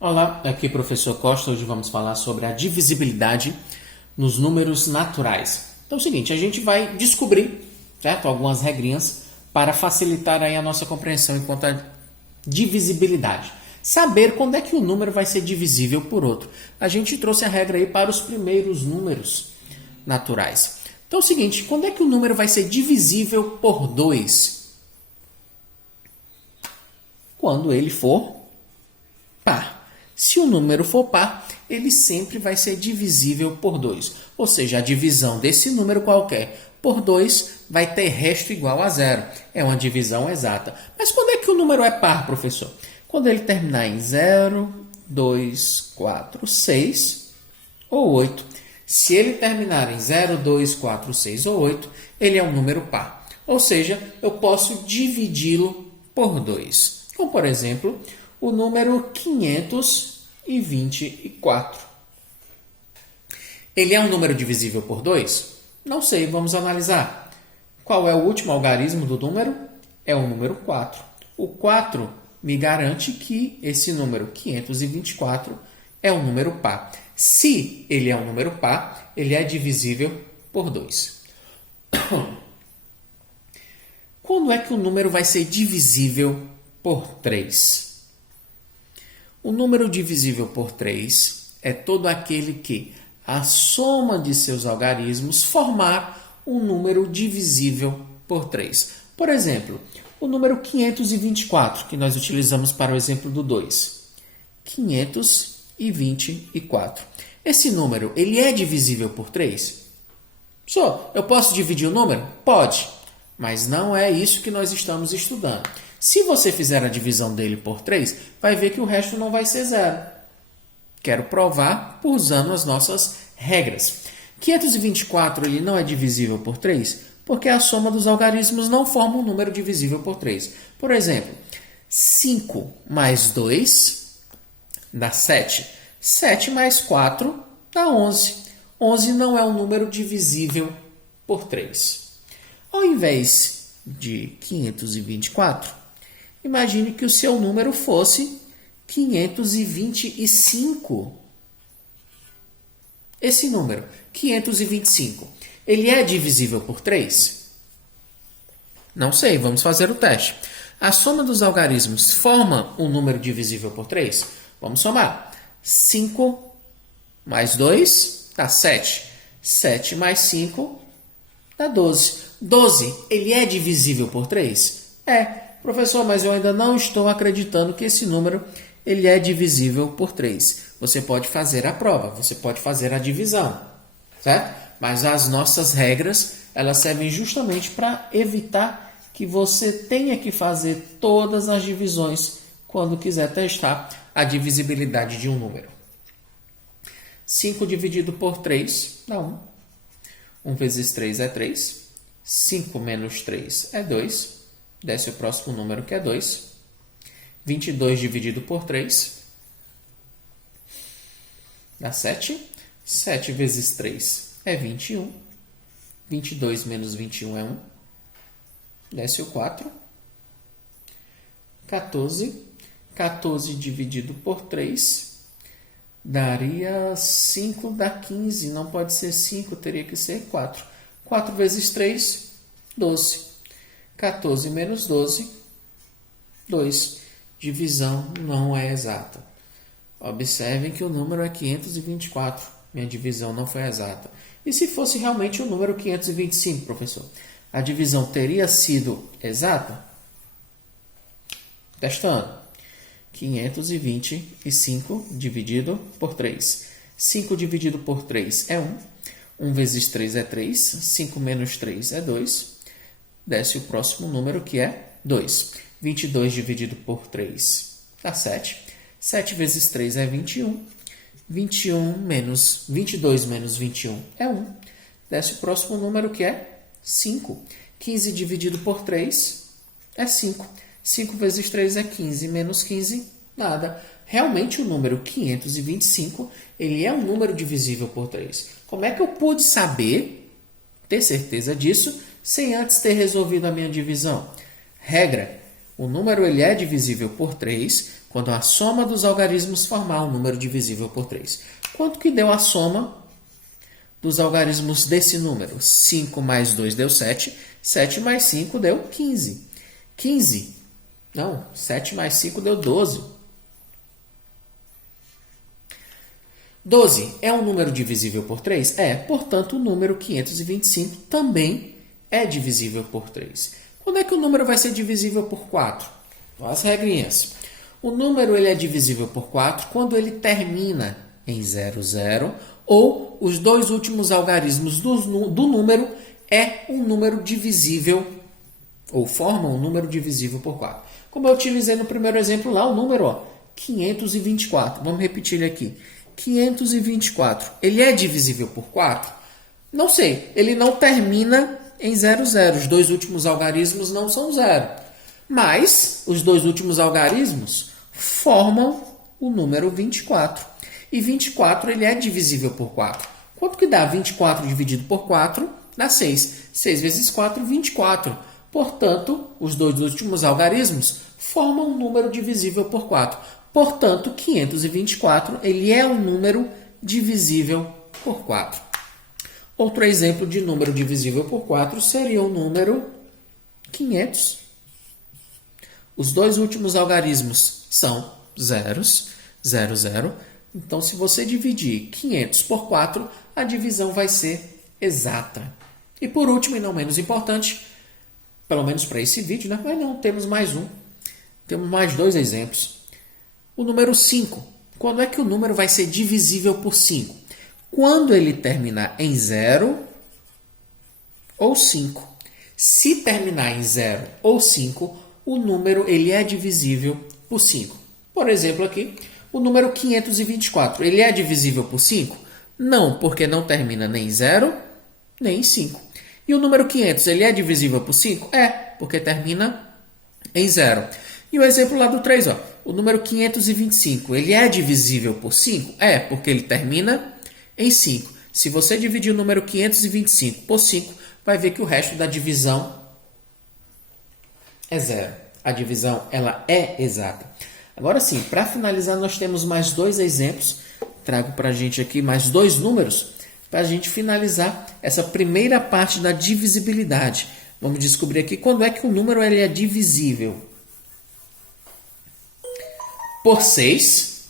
Olá, aqui é o professor Costa. Hoje vamos falar sobre a divisibilidade nos números naturais. Então é o seguinte, a gente vai descobrir, certo, algumas regrinhas para facilitar aí a nossa compreensão enquanto a divisibilidade. Saber quando é que o número vai ser divisível por outro. A gente trouxe a regra aí para os primeiros números naturais. Então é o seguinte, quando é que o número vai ser divisível por 2? Quando ele for par. Se o número for par, ele sempre vai ser divisível por 2. Ou seja, a divisão desse número qualquer por 2 vai ter resto igual a zero. É uma divisão exata. Mas quando é que o número é par, professor? Quando ele terminar em 0, 2, 4, 6 ou 8. Se ele terminar em 0, 2, 4, 6 ou 8, ele é um número par. Ou seja, eu posso dividi-lo por 2. Como, por exemplo, o número 524. Ele é um número divisível por 2? Não sei, vamos analisar. Qual é o último algarismo do número? É o número 4. O 4 me garante que esse número 524 é um número par. Se ele é um número par, ele é divisível por 2. Quando é que o número vai ser divisível por 3? O número divisível por 3 é todo aquele que a soma de seus algarismos formar um número divisível por 3. Por exemplo, o número 524, que nós utilizamos para o exemplo do 2. 524. Esse número, ele é divisível por 3? Só, eu posso dividir o número? Pode, mas não é isso que nós estamos estudando. Se você fizer a divisão dele por 3, vai ver que o resto não vai ser zero. Quero provar usando as nossas regras. 524 ele não é divisível por 3 porque a soma dos algarismos não forma um número divisível por 3. Por exemplo, 5 mais 2 dá 7. 7 mais 4 dá 11. 11 não é um número divisível por 3. Ao invés de 524, imagine que o seu número fosse 525. Esse número, 525, ele é divisível por 3? Não sei, vamos fazer o teste. A soma dos algarismos forma um número divisível por 3? Vamos somar. 5 mais 2 dá 7. 7 mais 5 dá 12. 12, ele é divisível por 3? É. Professor, mas eu ainda não estou acreditando que esse número ele é divisível por 3. Você pode fazer a prova, você pode fazer a divisão, certo? Mas as nossas regras, elas servem justamente para evitar que você tenha que fazer todas as divisões quando quiser testar a divisibilidade de um número. 5 dividido por 3 dá 1. 1 vezes 3 é 3. 5 menos 3 é 2. Desce o próximo número, que é 2. 22 dividido por 3 dá 7. 7 vezes 3 é 21. 22 menos 21 é 1. Desce o 4. 14. 14 dividido por 3 daria 5, dá 15. Não pode ser 5, teria que ser 4. 4 vezes 3, 12. 14 menos 12, 2. Divisão não é exata. Observem que o número é 524. Minha divisão não foi exata. E se fosse realmente o número 525, professor? A divisão teria sido exata? Testando. 525 dividido por 3. 5 dividido por 3 é 1. 1 vezes 3 é 3. 5 menos 3 é 2. Desce o próximo número, que é 2. 22 dividido por 3 dá 7. 7 vezes 3 é 21. 22 menos 21 é 1. Desce o próximo número, que é 5. 15 dividido por 3 é 5. 5 vezes 3 é 15. Menos 15, nada. Realmente o número 525, ele é um número divisível por 3. Como é que eu pude saber, ter certeza disso, sem antes ter resolvido a minha divisão? Regra: O número ele é divisível por 3 quando a soma dos algarismos formar um número divisível por 3. Quanto que deu a soma dos algarismos desse número? 5 mais 2 deu 7. 7 mais 5 deu 15. 15. Não, 7 mais 5 deu 12. 12 é um número divisível por 3? É, portanto, o número 525 também é divisível por 3. Quando é que o número vai ser divisível por 4? As regrinhas. O número ele é divisível por 4 quando ele termina em 0, 0, ou os dois últimos algarismos do número é um número divisível, ou formam um número divisível por 4. Como eu utilizei no primeiro exemplo lá, o número 524. Vamos repetir ele aqui. 524, ele é divisível por 4? Não sei, ele não termina em 0, 0. Os dois últimos algarismos não são 0. Mas os dois últimos algarismos formam o número 24. E 24 ele é divisível por 4. Quanto que dá 24 dividido por 4? Dá 6. 6 vezes 4, 24. Portanto, os dois últimos algarismos formam um número divisível por 4. Portanto, 524 ele é um número divisível por 4. Outro exemplo de número divisível por 4 seria o número 500. Os dois últimos algarismos são zeros, 0, 0. Então, se você dividir 500 por 4, a divisão vai ser exata. E por último, e não menos importante, pelo menos para esse vídeo, né? Mas não, temos mais um. Temos mais dois exemplos. O número 5. Quando é que o número vai ser divisível por 5? Quando ele terminar em 0 ou 5. Se terminar em 0 ou 5, o número ele é divisível por 5. Por exemplo, aqui, o número 524. Ele é divisível por 5? Não, porque não termina nem em 0, nem em 5. E o número 500, ele é divisível por 5? É, porque termina em 0. E o exemplo lá do 3, o número 525, ele é divisível por 5? É, porque ele termina em 5. Se você dividir o número 525 por 5, vai ver que o resto da divisão é 0. A divisão ela é exata. Agora sim, para finalizar, nós temos mais dois exemplos. Trago para a gente aqui mais dois números para a gente finalizar essa primeira parte da divisibilidade. Vamos descobrir aqui quando é que o número ele é divisível por 6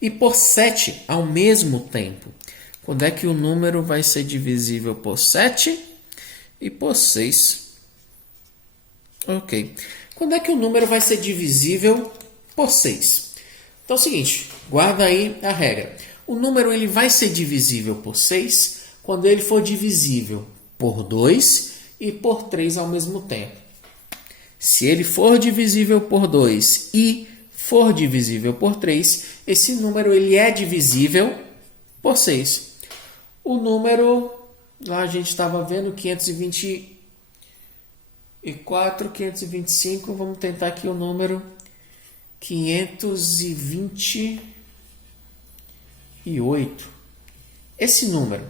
e por 7 ao mesmo tempo. Quando é que o número vai ser divisível por 7 e por 6? Ok. Quando é que o número vai ser divisível por 6? Então é o seguinte, guarda aí a regra. O número ele vai ser divisível por 6 quando ele for divisível por 2 e por 3 ao mesmo tempo. Se ele for divisível por 2 e for divisível por 3, esse número ele é divisível por 6. O número, lá a gente estava vendo, 524, 525, vamos tentar aqui o número 528. Esse número,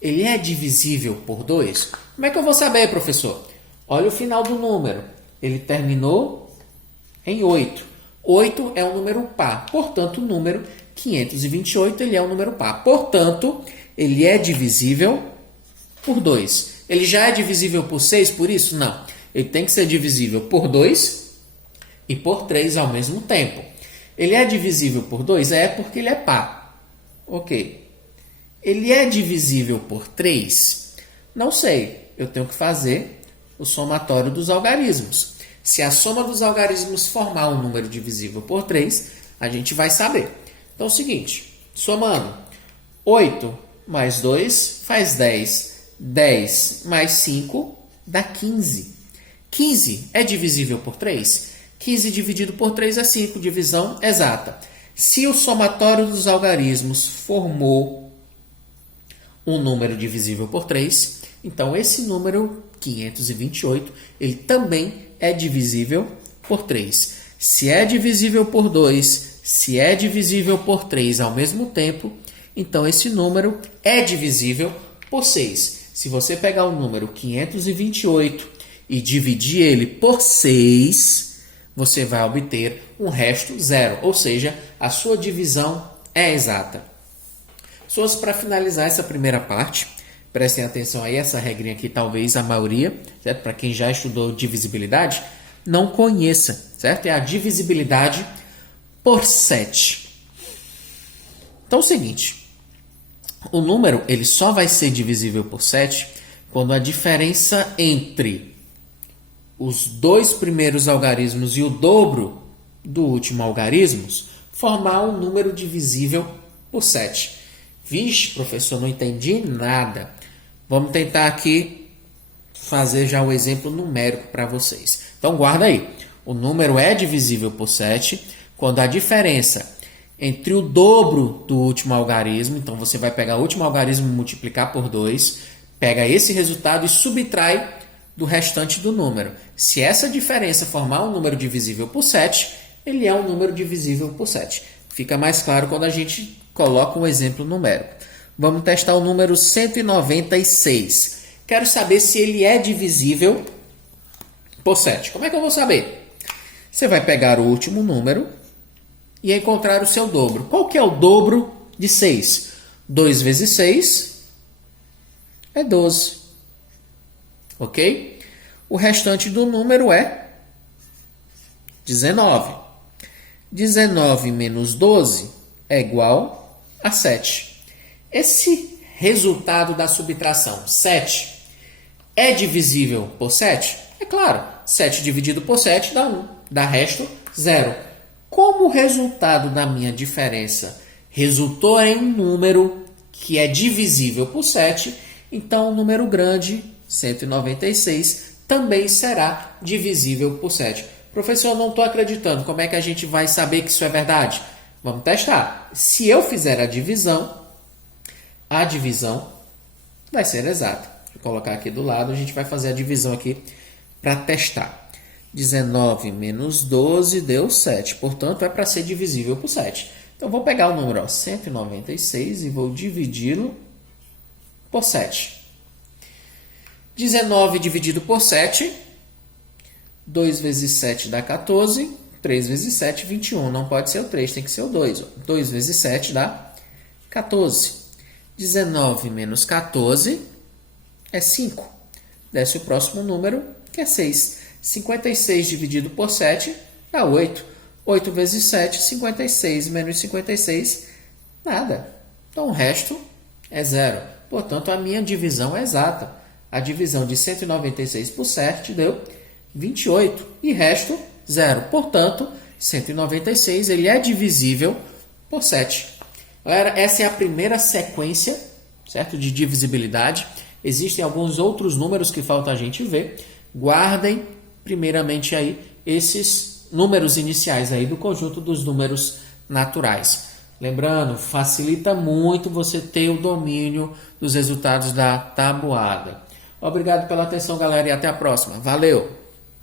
ele é divisível por 2? Como é que eu vou saber, professor? Olha o final do número. Ele terminou em 8. 8 é um número par. Portanto, o número 528 ele é um número par. Portanto, ele é divisível por 2. Ele já é divisível por 6, por isso? Não. Ele tem que ser divisível por 2 e por 3 ao mesmo tempo. Ele é divisível por 2? É porque ele é par. Ok. Ele é divisível por 3? Não sei. Eu tenho que fazer o somatório dos algarismos. Se a soma dos algarismos formar um número divisível por 3, a gente vai saber. Então é o seguinte, somando 8 mais 2 faz 10. 10 mais 5 dá 15. 15 é divisível por 3? 15 dividido por 3 é 5, divisão exata. Se o somatório dos algarismos formou um número divisível por 3, então esse número 528, ele também é divisível por 3. Se é divisível por 2, se é divisível por 3 ao mesmo tempo, então esse número é divisível por 6. Se você pegar o número 528 e dividir ele por 6, você vai obter um resto zero, ou seja, a sua divisão é exata. Pessoas, para finalizar essa primeira parte, prestem atenção aí, essa regrinha aqui talvez a maioria, certo? Para quem já estudou divisibilidade, não conheça, certo? É a divisibilidade por 7. Então é o seguinte, o número ele só vai ser divisível por 7 quando a diferença entre os dois primeiros algarismos e o dobro do último algarismo formar um número divisível por 7. Vixe, professor, não entendi nada. Vamos tentar aqui fazer já um exemplo numérico para vocês. Então guarda aí, o número é divisível por 7 quando a diferença entre o dobro do último algarismo, então você vai pegar o último algarismo e multiplicar por 2, pega esse resultado e subtrai do restante do número. Se essa diferença formar um número divisível por 7, ele é um número divisível por 7. Fica mais claro quando a gente coloca um exemplo numérico. Vamos testar o número 196. Quero saber se ele é divisível por 7. Como é que eu vou saber? Você vai pegar o último número e encontrar o seu dobro. Qual que é o dobro de 6? 2 vezes 6 é 12. Ok? O restante do número é 19. 19 menos 12 é igual a 7. Esse resultado da subtração, 7, é divisível por 7? É claro, 7 dividido por 7 dá 1, dá resto 0. Como o resultado da minha diferença resultou em um número que é divisível por 7, então o número grande, 196, também será divisível por 7. Professor, eu não estou acreditando. Como é que a gente vai saber que isso é verdade? Vamos testar. Se eu fizer a divisão vai ser exata. Vou colocar aqui do lado, a gente vai fazer a divisão aqui para testar. 19 menos 12 deu 7, portanto é para ser divisível por 7. Então vou pegar o número 196 e vou dividi-lo por 7. 19 dividido por 7, 2 vezes 7 dá 14, 3 vezes 7, 21. Não pode ser o 3, tem que ser o 2. 2 vezes 7 dá 14. 19 menos 14 é 5. Desce o próximo número, que é 6. 56 dividido por 7 dá 8. 8 vezes 7, 56. Menos 56, nada. Então o resto é 0. Portanto, a minha divisão é exata. A divisão de 196 por 7 deu 28. E resto, 0. Portanto, 196 ele é divisível por 7. Galera, essa é a primeira sequência, certo, de divisibilidade. Existem alguns outros números que falta a gente ver. Guardem primeiramente aí esses números iniciais aí do conjunto dos números naturais. Lembrando, facilita muito você ter o domínio dos resultados da tabuada. Obrigado pela atenção, galera, e até a próxima. Valeu!